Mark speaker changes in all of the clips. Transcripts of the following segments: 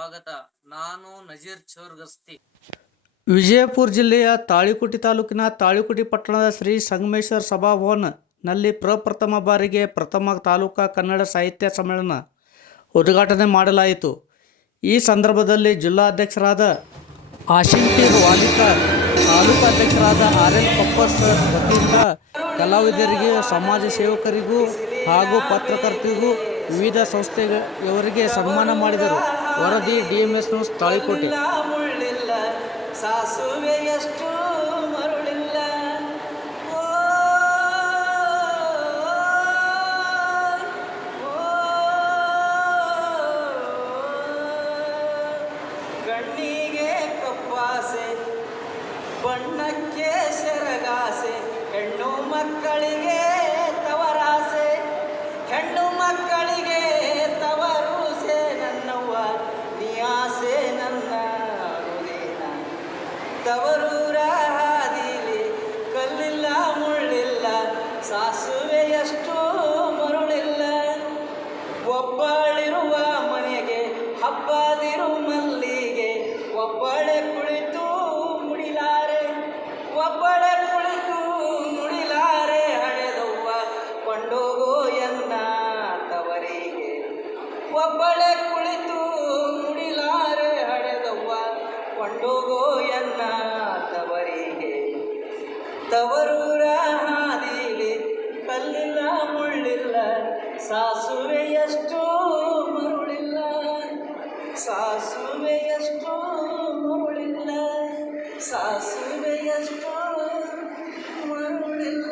Speaker 1: ಸ್ವಾಗತ. ನಾನು ನಜೀರ್ ಚೌರ್ಗಸ್ತಿ.
Speaker 2: ವಿಜಯಪುರ ಜಿಲ್ಲೆಯ ತಾಳಿಕೋಟಿ ತಾಲೂಕಿನ ತಾಳಿಕೋಟಿ ಪಟ್ಟಣದ ಶ್ರೀ ಸಂಗಮೇಶ್ವರ ಸಭಾಭವನನಲ್ಲಿ ಪ್ರಪ್ರಥಮ ಬಾರಿಗೆ ಪ್ರಥಮ ತಾಲೂಕಾ ಕನ್ನಡ ಸಾಹಿತ್ಯ ಸಮ್ಮೇಳನ ಉದ್ಘಾಟನೆ ಮಾಡಲಾಯಿತು. ಈ ಸಂದರ್ಭದಲ್ಲಿ ಜಿಲ್ಲಾಧ್ಯಕ್ಷರಾದ ಆಶಿಂಪೀರ್ ವಾಲಿಕಾ, ತಾಲೂಕು ಅಧ್ಯಕ್ಷರಾದ ಆರ್ ಎಲ್ ಪಪ್ಪರ್ ಸರ್, ವತಿಯಿಂದ ಕಲಾವಿದರಿಗೆ, ಸಮಾಜ ಸೇವಕರಿಗೂ ಹಾಗೂ ಪತ್ರಕರ್ತರಿಗೂ ವಿವಿಧ ಸಂಸ್ಥೆಗಳವರಿಗೆ ಸನ್ಮಾನ ಮಾಡಿದರು. ವರದಿ ಡಿಎಂಎಸ್ ನ್ಯೂಸ್ ತಾಳಿಕೋಟೆ
Speaker 3: ಮುಳ್ಳಿಲ್ಲ ಸಾಸುವೆ ಎಷ್ಟು ಮರುಳಿಲ್ಲ. ಓ, ಓ, ಕಣ್ಣಿಗೆ ಕಪ್ಪಾಸೆ ಬಣ್ಣಕ್ಕೆ ಸೆರಗಾಸೆ ಹೆಣ್ಣು ಮಕ್ಕಳಿಗೆ ಎಷ್ಟು ಮರುಳಿಲ್ಲ. ಒಬ್ಬಳಿರುವ ಮನೆಗೆ, ಹಬ್ಬದಿರು ಮಲ್ಲಿಗೆ. ಒಬ್ಬಳೆ ಕುಳಿತು ಮುಡಿಲಾರೆ ಒಬ್ಬಳೆ ಕುಳಿತು ನುಡಿಲಾರೆ. ಹಳೆದವ್ವ ಕೊಂಡೋಗೋ ಎನ್ನ ತವರಿಗೆ. ಒಬ್ಬಳೆ ಕುಳಿತು ನುಡಿಲಾರೆ ಹಳೆದವ್ವ ಕೊಂಡೋಗೋ ಎನ್ನ ತವರಿಗೆ. ತವರೂರ ಸಾಸುವೆಯಷ್ಟು ಮರುಳಿಲ್ಲ. ಸಾಸುವೆಯಷ್ಟು ಮರುಳಿಲ್ಲ. ಸಾಸುವೆಯಷ್ಟು ಮರುಳಿಲ್ಲ.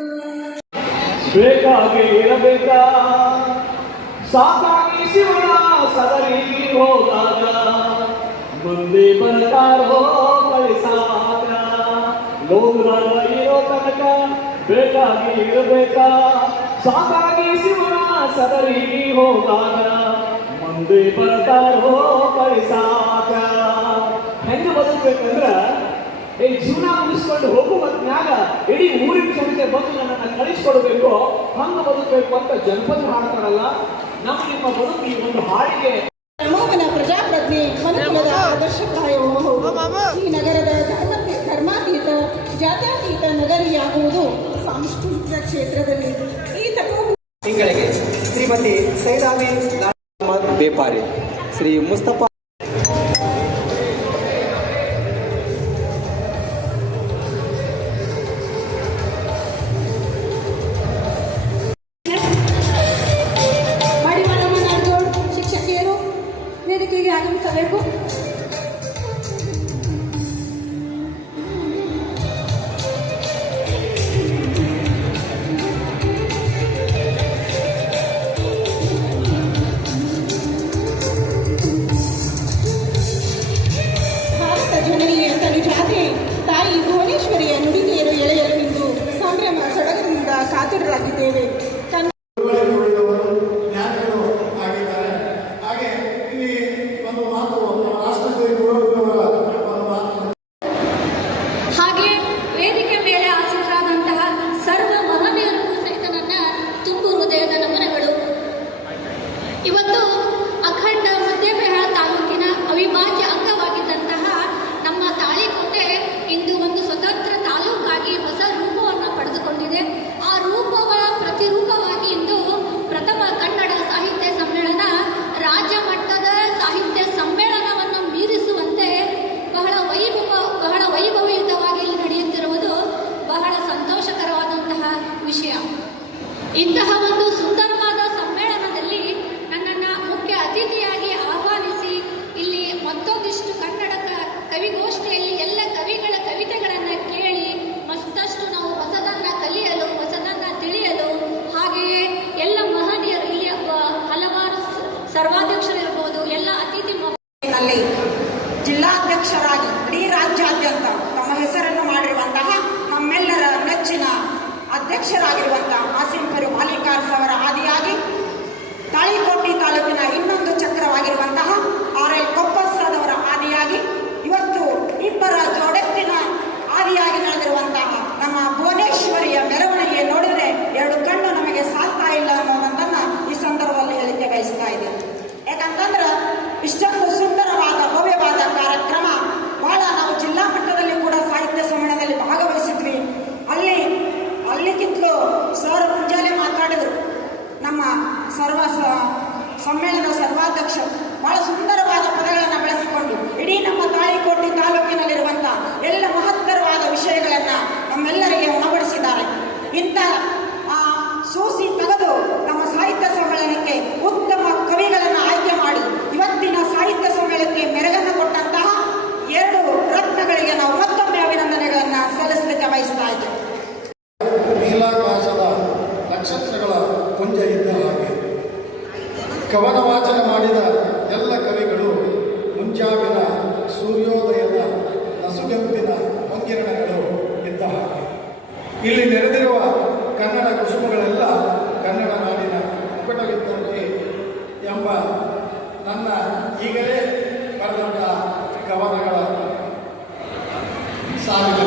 Speaker 4: ಬೇಕಾಗಿ ಇರಬೇಕಾ? ಸಾಕಾಗಿ ಶಿವನ ಸದರಿ ಹೋದಾಗ ಮುಂದೆ ಬರ್ತಾರೋ ಕಳಿಸಾಗ? ಲೋಕದಾಗ ಇರೋ ತನಕ ಬೇಕಾಗಿ ಇರಬೇಕಾ? ಸಾಕಾಗಿ ಶಿವನ ಸದರಿ ಹೋದಾಗ ಮುಂದೆ ಬರ್ತಾರೋ ಕಳಿಸಾಗ ಹೆಂಗ ಬದುಕ್ಬೇಕಂದ್ರ ಈ ಜೀವನ ಮುಗಿಸ್ಕೊಂಡು ಹೋಗುವ ಹೊತ್ನ್ಯಾಗ ಇಡೀ ಊರಿನ ಜನತೆ ಬಂದು ನನ್ನನ್ನು ಕಳಿಸ್ಕೊಡ್ಬೇಕು. ಹಂಗ ಬದುಕಬೇಕು ಅಂತ ಜನಪದ ಹಾಡ್ತಾರಲ್ಲ ನಮ್ಮ ನಿಮ್ಮ ಬದುಕು ಈ ಒಂದು ಹಾಡಿಗೆ.
Speaker 5: ನಮೋವನ ಪ್ರಜಾಪ್ರಜ್ಞೆ ಮನುಕುಲದ ಆದರ್ಶಪ್ರಾಯವೂ ಹೌದು ಈ ನಗರದ ಧರ್ಮಕ್ಕೆ ಧರ್ಮಾತೀತ ಜಾತ್ಯಾತೀತ ನಗರಿಯಾಗುವುದು ಸಾಂಸ್ಕೃತಿಕ ಕ್ಷೇತ್ರದಲ್ಲಿ ಈ ತಪೋ
Speaker 6: ತಿಂಗಳಿಗೆ ಶ್ರೀಮತಿ ಸೈದಾಬಿ ಅಹಮದ್ ಬೇಪಾರಿ ಶ್ರೀ ಮುಸ್ತಫಾ
Speaker 7: ಸರ್ವ
Speaker 8: ಸಮ್ಮೇಳನದ ಸರ್ವಾಧ್ಯಕ್ಷರು ಬಹಳ ಸುಂದರವಾದ ಪದಗಳನ್ನು ಬಳಸಿಕೊಂಡು ಇಡೀ ನಮ್ಮ ತಾಳಿಕೋಟೆ
Speaker 9: ತಾಲೂಕಿನಲ್ಲಿರುವ ಎಂಬ ನನ್ನ ಈಗಲೇ ಬರೆದಂಥ ಕವನಗಳ ಸಾಲು